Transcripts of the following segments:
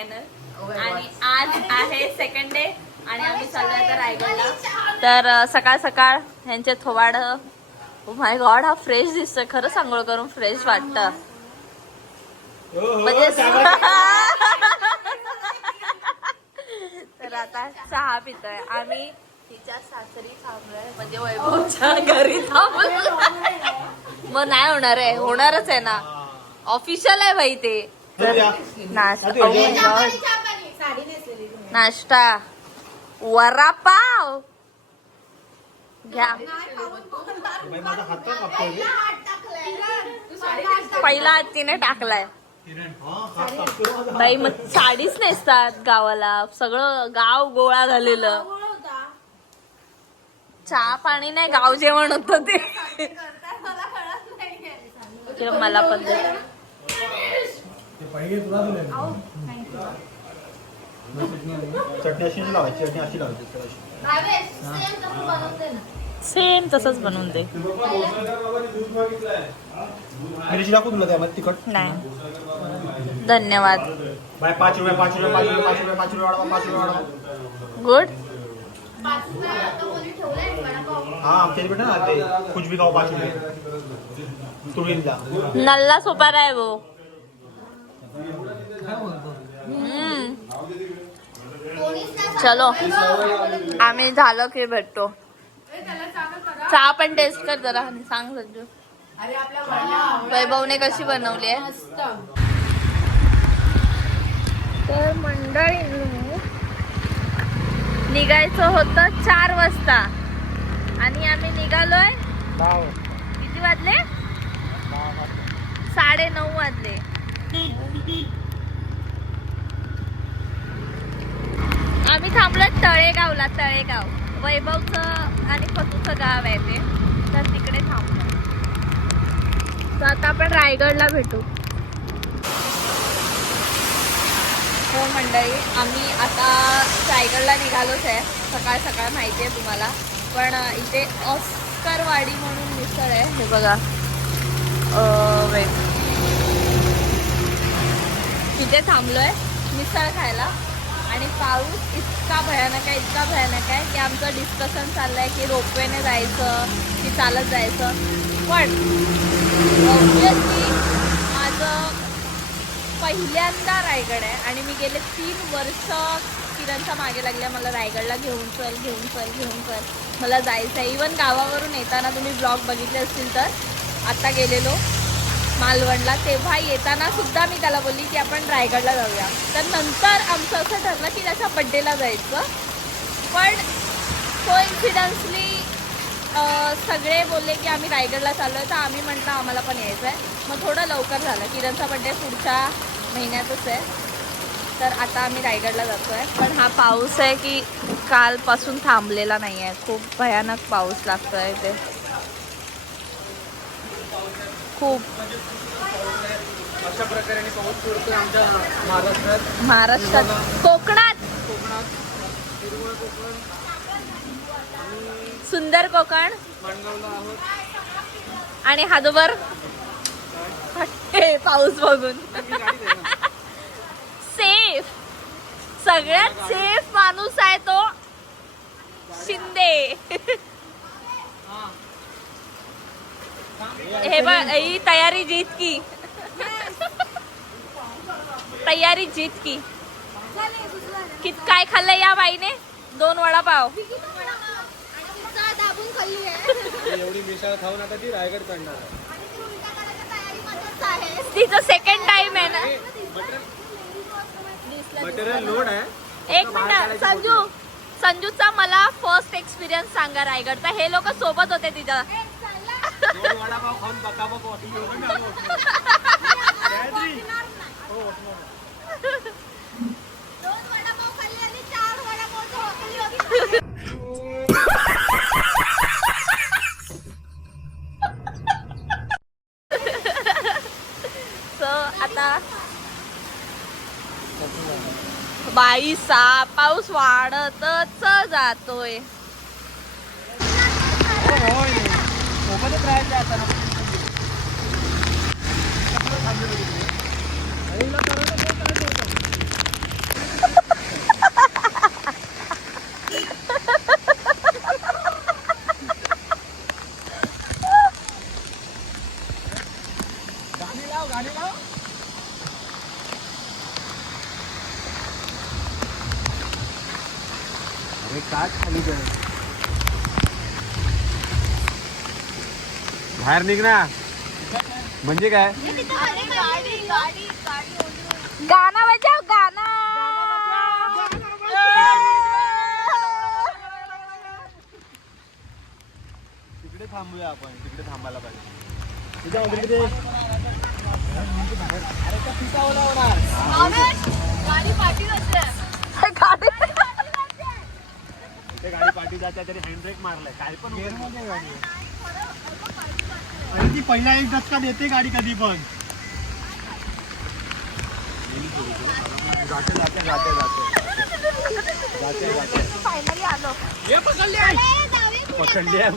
Channel आणि आज आहे सेकंड डे आणि आम्ही चाललोय तर रायगडला. तर सकाळ सकाळ ह्यांचे थोबाड माय गॉड हा फ्रेश दिसतोय खरं सांगोळ करून फ्रेश वाटतं म्हणजे तर आता चहा पितोय आम्ही तिच्या सासरी थांबलोय म्हणजे वैभवच्या घरी थांबलो. मग नाही होणार आहे होणारच आहे ना ऑफिशियल आहे भाई ते. नाश्ता वडापाव घ्या पहिला तिने टाकलाय बाई. मग साडीच नेसतात गावाला सगळं गाव गोळा झालेलं. चहा पाणी नाही गाव जेवण होत ते. मला पण सेम तसंच बनवून दे. मिरची दाखवू तुला त्यामध्ये तिखट नाही धन्यवाद. 5 रुपये 5 रुपये 5 रुपये 5 रुपये 5 रुपये वाढवा 5 रुपये वाढवा. गुड. हाँ आमच्या बेटा ना ते कुछ भी खाओ 5 रुपये तुळींदा नल्ला सुपारा आहे वो. चलो आम्ही झालं की भेटतो. चहा पण टेस्ट कर जरा आणि सांग संजू वैभवने कशी बनवली आहे. तर मंडळी निघायचं होतं 4 वाजता आणि आम्ही निघालोय किती वाजले 9:30 वाजले. आम्ही थांबलोय तळेगावला. तळेगाव वैभवचं आणि फतूचं गाव आहे ते तर तिकडे थांबलो. तर आता आपण रायगडला भेटू. हो मंडळी आम्ही आता रायगडला निघालोच आहे. सकाळ सकाळ माहिती आहे तुम्हाला पण इथे ऑस्करवाडी म्हणून मिसळ आहे. हे बघा तिथे थांबलोय मिसळ खायला आणि पाऊस इतका भयानक आहे की आमचं डिस्कशन चाललंय की रोपवेने जायचं की चालत जायचं. पण ऑब्विसली माझं पहिल्यांदा रायगड आहे आणि मी गेले 3 वर्ष किरणच्या मागे लागल्या मला रायगडला घेऊन चल. मला जायचं आहे. इवन गावावरून येताना तुम्ही ब्लॉग बघितले असतील तर आता गेलेलो मालवणला तेव्हा येताना सुद्धा मी त्याला बोलली की आपण रायगडला जाऊया. तर नंतर आमचं असं ठरलं की त्याच्या बड्डेला जायचं पण कोइन्सिडन्सली सगळे बोलले की आम्ही रायगडला चाललोय तर आम्ही म्हटलं आम्हाला पण यायचं आहे. मग थोडं लवकर झालं. किरणचा बड्डे पुढच्या महिन्यातच आहे तर आता आम्ही रायगडला जातो आहे. पण हा पाऊस आहे की कालपासून थांबलेला नाही आहे. खूप भयानक पाऊस लागतो आहे ते खूप. अशा प्रकारे पाऊस पडतोय आमच्या महाराष्ट्रात कोकणात हिरवळ कोकण सुंदर कोकण माणगावला आहोत आणि हादोबर पाऊस बघून सेफ सगळ्यात सेफ माणूस आहे तो शिंदे. हे बघ ही तयारी जीत की कित काय खाल्लंय या बाईने 2 वडापाव एवढी मिसळ खाऊन आता ती रायगड काढणार आहे. तिचं सेकंड टाइम आहे ना. मटेरियल लोड आहे. 1 मिनिट संजूचा मला फर्स्ट एक्सपिरियन्स सांगा रायगडचा. हे लोक सोबत होते तिच्या. वडापाव खाऊन बकाबक वाटली आता बाई सा पाऊस वाढतच जातोय. सोबतच राहायचं आता ना. अरे काय खाली कर बाहेर निघ ना म्हणजे काय गाना बजाव गाना. तिकडे थांबूया आपण तिकडे थांबायला पाहिजे गाडी पाठी गाडी पाठी जाते तरी हँड ब्रेक मारलाय काय पण गाडी आणि ती पहिला एक धक्का देते गाडी कधी पण जाते जाते जाते जाते जाते फायनली आलो. पकडली आहे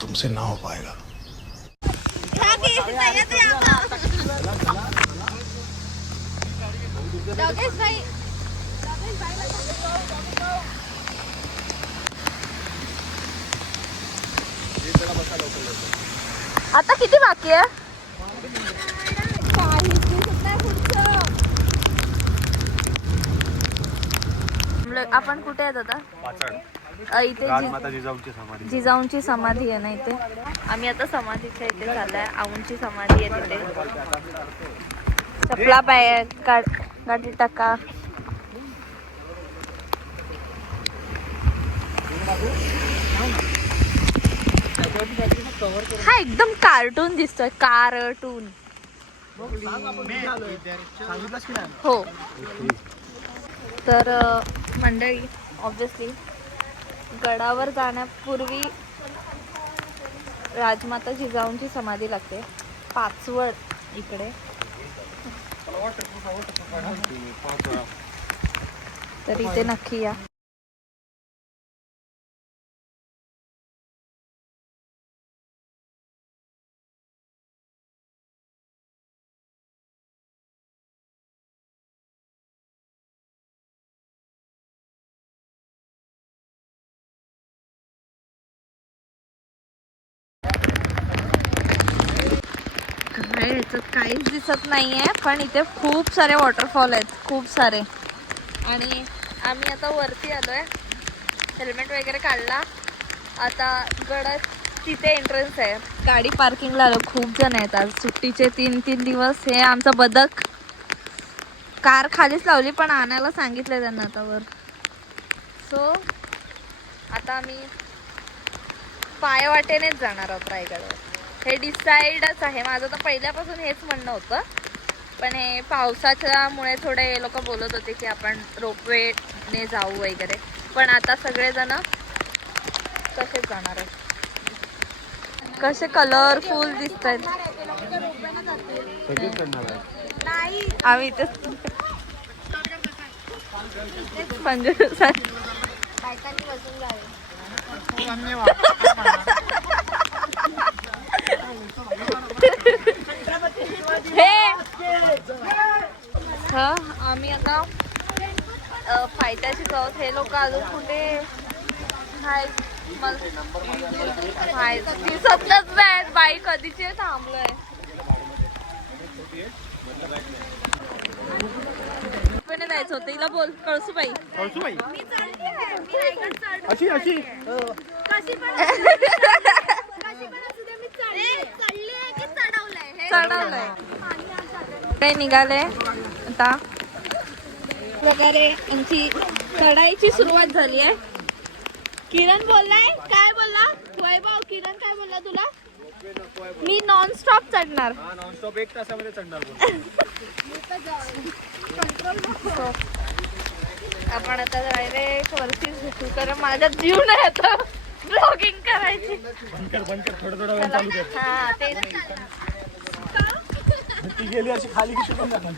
तुमसे ना हो पाएगा आता किती बाकी आहे? आपण कुठे आहेत आता? इथे जिजाऊंची समाधी आहे ना इथे. आम्ही आता समाधीच्या इथे चाललाय. आऊंची समाधी आहे तिथे. चपला पाय गाडी टाका. हा एकदम कार्टून दिसतोय. कार्टून हो. तर मंडळी ऑब्विसली गडावर जाण्यापूर्वी राजमाता जिजाऊंची समाधी लागते. पाचवड इकडे. तर इथे नक्की या. ह्याच्यात काहीच दिसत नाहीये पण इथे खूप सारे वॉटरफॉल आहेत. खूप सारे. आणि आम्ही आता वरती आलोय. हेल्मेट वगैरे काढला. आता गडात तिथे एंट्रन्स आहे. गाडी पार्किंगला आलो. खूप जण आहेत आज सुट्टीचे 3 दिवस. हे आमचा बदक कार खालीच लावली पण आणायला सांगितलंय त्यांना आता वर. सो आता आम्ही पायवाटेनेच जाणार आहोत रायगडावर. हे डिसाईडच आहे माझं तर पहिल्यापासून हेच म्हणणं होतं. पण हे पावसाच्यामुळे थोडे हे लोक बोलत होते की आपण रोपवेने जाऊ वगैरे. पण आता सगळेजण कसेच जाणार आहेत. कसे कलरफुल दिसत आहेत. आम्ही इथे आम्ही आता फायट्याची जाऊत. हे लोक अजून कुठे दिसतच नाही. बाई कधीची थांबलोय. जायचं होतं हिला. बोल कळसूबाई. कळसूबाई अशी अशी चढवलंय. निघाले आता वगैरे आमची चढाईची सुरुवात झाली आहे. किरण बोललाय. काय बोलला वैभव? किरण काय बोलला तुला? मी नॉनस्टॉप चढणार. नॉनस्टॉप 1 तासामध्ये चढणार. आपण आता डायरेक्ट वरती सुरू कर. माझ्यात जीव नाही आता ब्लॉगिंग करायची. थोडं वेळ चालू कर. हा ते ती गेली अशी खाली किती पण जाणार.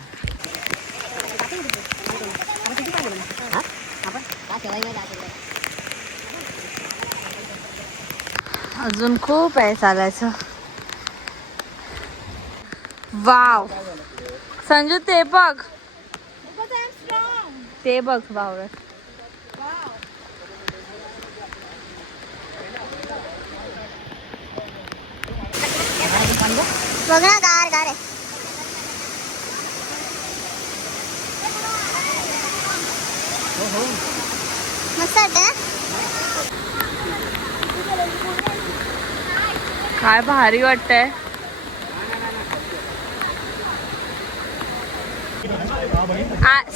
अजून खूप आहे चालायचं. वाव संजू ते बघ. ते बघ भाऊ. बघ ना गार गार आहे. मस्त वाटतं. काय भारी वाटतंय.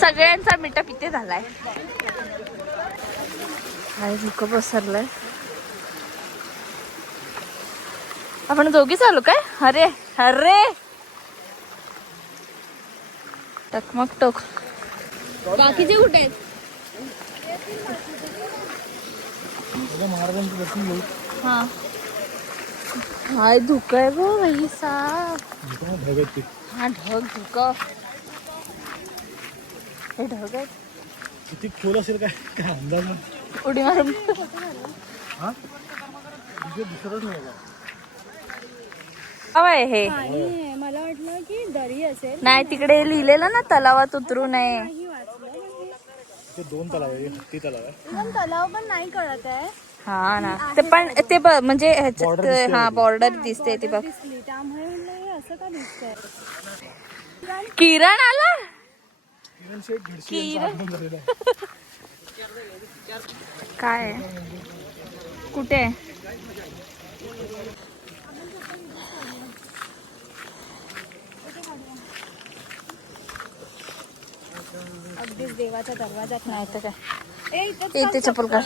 सगळ्यांचा मीटअप इथे झालाय. काय धुकं पसरलंय. आपण दोघी चालू काय. अरे अरे टकमक टोक. बाकीचे कुठे आहेत. हा हाय धुकं आहे गो भाई साहेब. हा ढग धुकं. हे ढग आहे. किती खोल असेल काय अंदाज. उडी मारून दिसतच नाही का. हवंय हे. मला वाटलं की दरी असेल. नाही तिकडे लिहिलेलं ना तलावात उतरू नये. ते 2 तलाव आहे. हत्ती तलाव आहे. तलाव पण नाही कळत आहे. हा ना ते पण ते म्हणजे ह्याच्यात हा बॉर्डर दिसते ते बघ. त्यामुळे म्हणलं हे असं का दिसतंय. किरण आला. किरण काय आहे? कुठे आहे? अगदीच देवाच्या दरवाजात. नाही तर काय. इथे चप्पल काढ.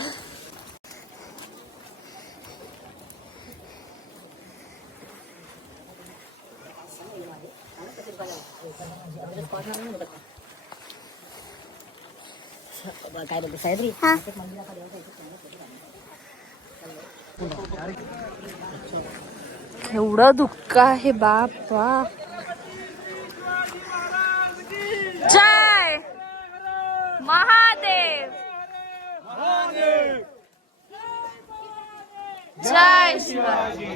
एवढं दुःख आहे बापा. जय महादेव. जय शिवाजी.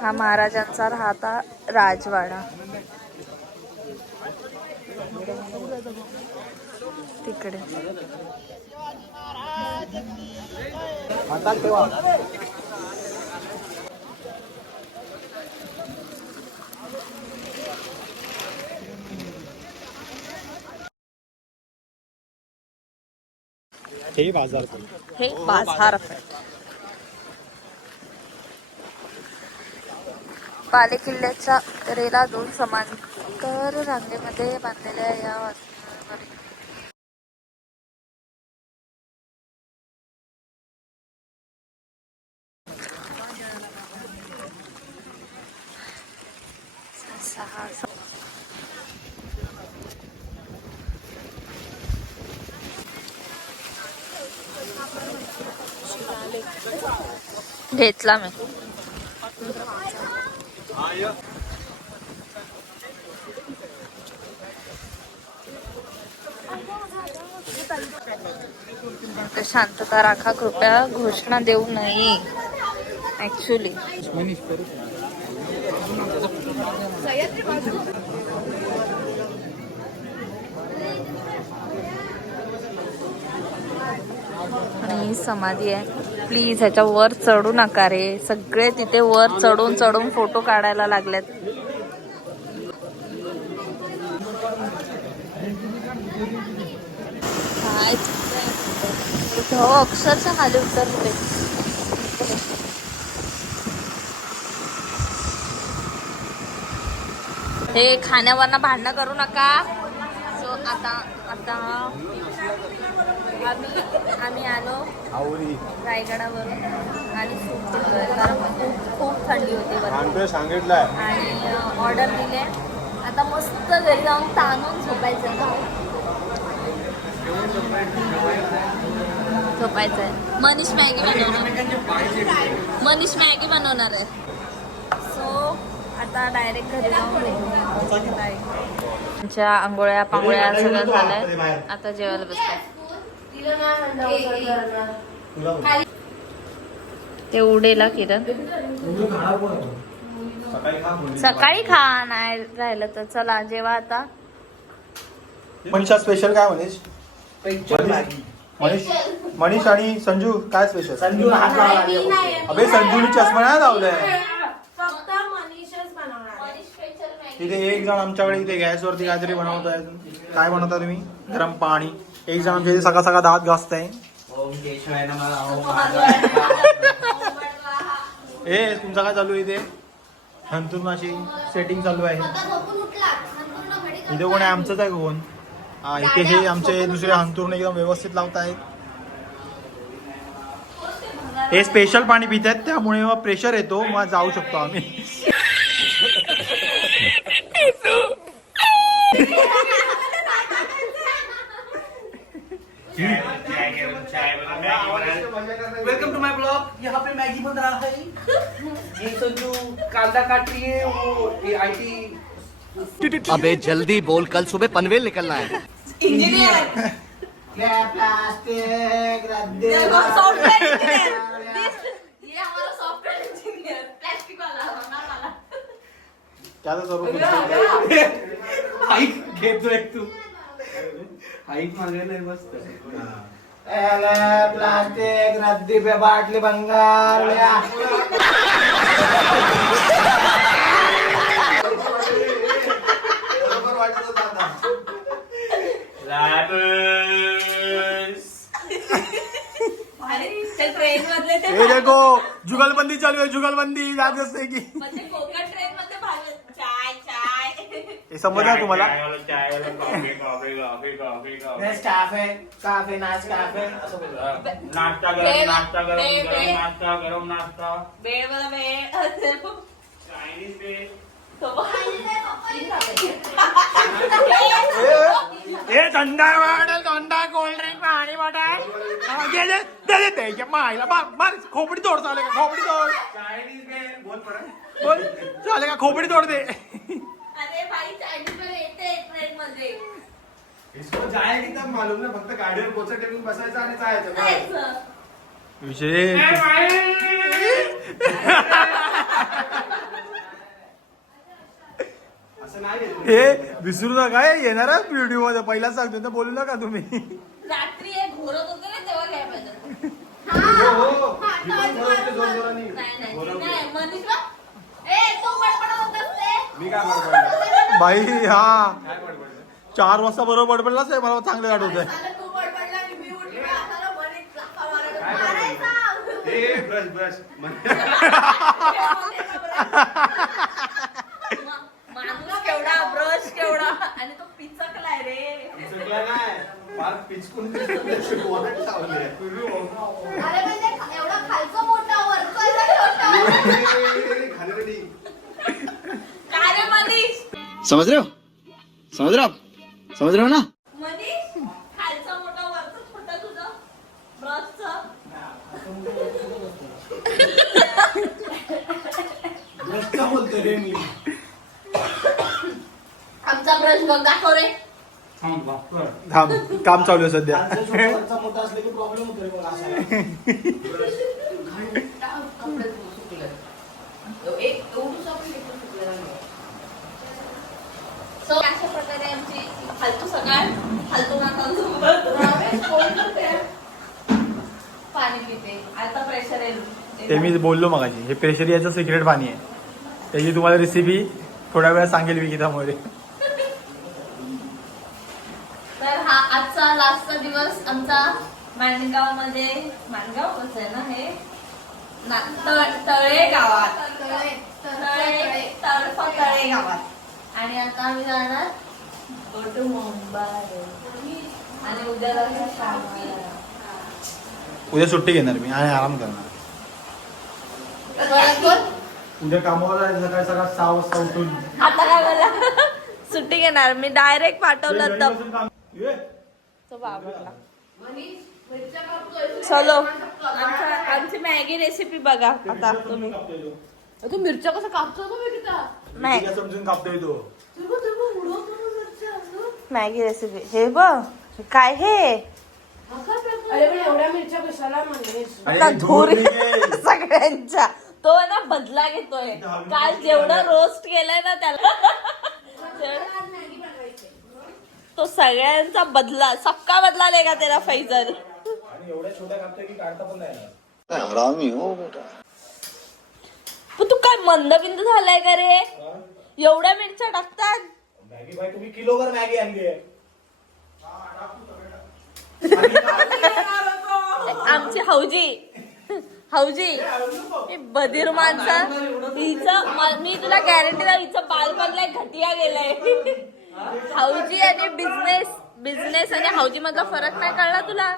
हा महाराजांचा राहता राजवाडा. तिकडे हे बाजार. हे बाजार पेठ. बालेकिल्ल्याच्या उत्तरेला 2 समांतर रांगेमध्ये बांधलेल्या या वास्तूंवर घेतला मी. शांतता राखा कृपया. घोषणा देऊ नये. ऍक्च्युली आणि ही समाधी आहे. प्लीज ह्याच्या वर चढू नका रे. सगळे तिथे वर चढून चढून फोटो काढायला लागलेत. हो अक्षरशः खाली उतरले. हे खाण्यावरनं भांडणं करू नका. सो आता आता आम्ही आलो रायगडावरून आणि सूप पितोय कारण खूप थंडी होती सांगितलंय. आणि ऑर्डर दिले. आता मस्त घरी जाऊन ताणून झोपायचं ना. झोपायचं आहे. मनीष मॅगी बनवणार आहे. सो आता डायरेक्ट घरी जाऊन त्यांच्या आंघोळ्या पांगोळ्या सगळं झालंय. आता जेवायला बसतात. ते उडेला किरण सकाळी खा नाही राहिलं तर चला जेव्हा आता मनीषा स्पेशल काय म्हणेस मनीष आणि संजू काय स्पेशल संजू हात लावला. अबे संजूने चष्मा नाही लावलाय फक्त मनीषच बनवणार. तिथे एक जण आमच्याकडे इथे गॅस वरती काहीतरी बनवत आहे काय बनवता तुम्ही गरम पाणी एक जण आमच्या इथे सकाळ सकाळ दात घासताय ओम केशवाय नमः, ओम ए तुमचं काय चालू आहे इथे हंतुरणाची सेटिंग चालू आहे इथे कोण आहे आमचंच आहे का कोण हा इथे हे आमचे दुसरे हंतुरण एकदम व्यवस्थित लावत आहेत हे स्पेशल पाणी पित आहेत त्यामुळे मग प्रेशर येतो मग जाऊ शकतो आम्ही वेलकम टू माय ब्लॉग. यहाँ पे मैगी बन रहा है. ये संजू कांदा काट रही है. वो IT अबे जल्दी बोल, कल सुबह पनवेल निकलना है. इंजीनियर. प्लास्टिक रद्दी. त्याचं स्वरूप हाईक घेतोय तू. हाईक मागायला मस्त. प्लास्टिक रद्दी पे बाटली बंगाल. ट्रेन मधले ते हे देखो जुगलबंदी चालू आहे जुगलबंदी जात असते की म्हणजे कोकण ट्रेन मध्ये चाय चाय हे समजलं तुम्हाला स्टाफ है काफे नाच काफे असं बोलतो. नाश्ता गरम नाश्ता गरम नाश्ता वेळ मला वेळ चायनीज वेळ हे थंडा बॉटल थंडा कोल्ड ड्रिंक पाणी बॉटल गेले दे त्याच्या मायला मार खोपडी तोड चाले का खोपडी तोड चायनीज में बोल पड़ा. बोल चाले का खोपडी तोड दे अरे भाई चायनीज मध्ये येते ट्रेन मध्ये इसको जाएगी तब मालूम ना फक्त गाडीवर पोचा टेकून बसायचं आणि जायचं विषय असं नाही हे विसरू नका हे येणार व्हिडिओ मध्ये पहिलाच सांगतो ना बोलू नका तुम्ही रात्री एक घोरत होते ना तेव्हा घ्यायला पाहिजे नाही मनीषला तू बडबडत होतास ते मी काय बडबडलं? बाई हा काय बडबडलं? 4 वाजता बरोबर बडबडलाच आहे मला चांगलं आठवत आहे तू बडबडला की मी उठली आता मनीष लाफा काय मारायला बडबडलं? ए ब्रश ब्रश माणूस केवढा ब्रश केवढा आणि तो पिचकलाय रे चुकला नाही फार पिचकून वरट लावले अरे म्हणजे एवढा खालचं मोठा वरचं खाली काय रे मनीष समझ रहे हो, समझ रहे हो आप, समझ रहे हो ना. मनीष खालचा मोठा वरचा छोटा तुझं ब्रशचं ब्रशचा बोलतो रे मी आमचा ब्रश बघ दाखव रे थांब काम चालू आहे सध्या मोठा असले की प्रॉब्लेम होतो रे मग असा. सो अशा प्रकारे आमची फालतू सकाळ फालतू पाणी पिते आता प्रेशर येईल ते मी बोललो मगाशी हे प्रेशर याचं सिक्रेट पाणी आहे त्याची तुम्हाला रेसिपी थोड्या वेळा सांगेल विकिता मोरे तर हा आजचा लास्टचा दिवस आमचा माणगाव मध्ये माणगावच आहे ना हे तळे गावात तळे गावात आणि आता आम्ही जाणार गो टू मुंबई आणि उद्या जाणार कामाला. उद्या सुट्टी घेणार मी आणि आराम करणार परत बोल. उद्या कामावर जायचं सकाळी सकाळ 6 वाजता उठून आता काय मला सुट्टी घेणार मी डायरेक्ट पाठवलं तर तो बाबूला चलो आमची मॅगी रेसिपी बघा आता तुम्ही तू मिरच्या कसं कापतो समजून कापतोय तो मॅगी रेसिपी हे बघ काय हे अरे पण एवढ्या मिरच्या कशाला म्हणेस? का धुरी सगळ्यांच्या तो ना बदला घेतोय काल जेवढं रोस्ट केलंय ना त्याला तो सगळ्यांचा बदला सबका बदला लेगा तेरा फैजल. आणि एवढ्या छोट्या कापतोय की काढता पण नाही येणार. हरामी हो बेटा. पण तू काय मंदबिंद झालाय का रे? एवढ्या मिरच्या टाकतात. मॅगी भाई तुम्ही किलोभर मॅगी आणली आहे. आमची हौजी ही बधीर माणसं हिचं मी तुला गॅरंटी द्या हिचं बालपण लय घटिया गेलंय. हौजी आणि बिझनेस आणि हौजी मधला फरक नाही कळला तुला?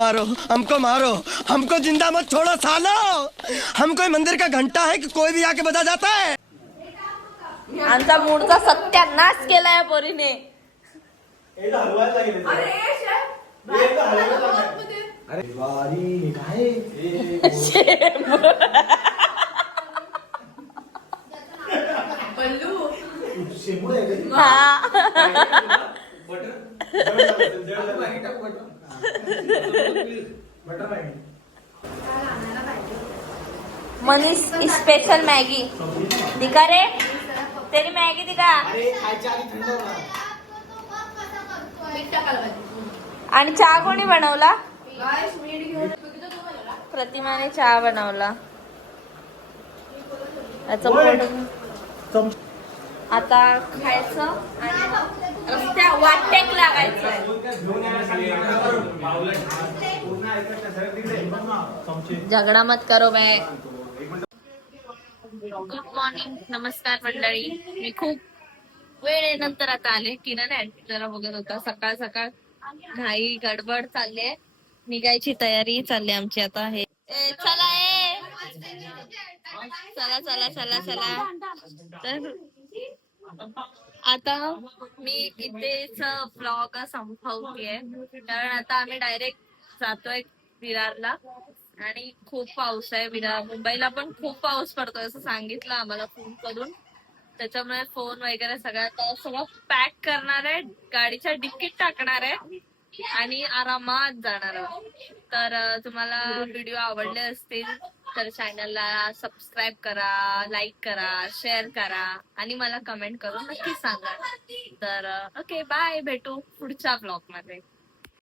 मारो हमको जिंदा मत छोड़ो सालो. हम कोई मंदिर का घंटा है कि कोई भी आके बजा जाता है. आमचा मूडचा सत्यानाश केलाय या पोरीने. एकदा हलवायला लागेल. एकदा हलवायला लागेल. अरे वारी काय शेंबूड आहे का? हा. Butter Maggi. Manish special Maggi दिखा रे, तेरी मैगी दिखा. अरे खायच्या आधी थंड होणार. आणि चहा कोणी बनवला? प्रतिमाने चहा बनवला. याचं पोट आता खायचं आणि रस्त्या वाटेक लागायचं. झगडा मत करो बाय. गुड मॉर्निंग, नमस्कार मंडळी. मी खूप वेळेनंतर आता आले. किरण ऍड जरा बघत होता. सकाळ सकाळ घाई गडबड चालली, निघायची तयारी चालली आमची आता. हे चला चला चला चला चला. तर आता मी इथेच ब्लॉग संपवतेय, कारण आता आम्ही डायरेक्ट जातोय विरारला. आणि खूप पाऊस आहे विरार. मुंबईला पण खूप पाऊस पडतोय असं सांगितलं आम्हाला फोन करून. त्याच्यामुळे फोन वगैरे सगळं पॅक करणार आहे, गाडीच्या डिक्कीत टाकणार आहे आणि आरामात जाणार आहोत. तर तुम्हाला व्हिडिओ आवडले असतील तर चॅनलला सबस्क्राईब करा, लाईक करा, शेअर करा आणि मला कमेंट करून नक्की सांगा. तर ओके, बाय. भेटू पुढच्या ब्लॉग मध्ये.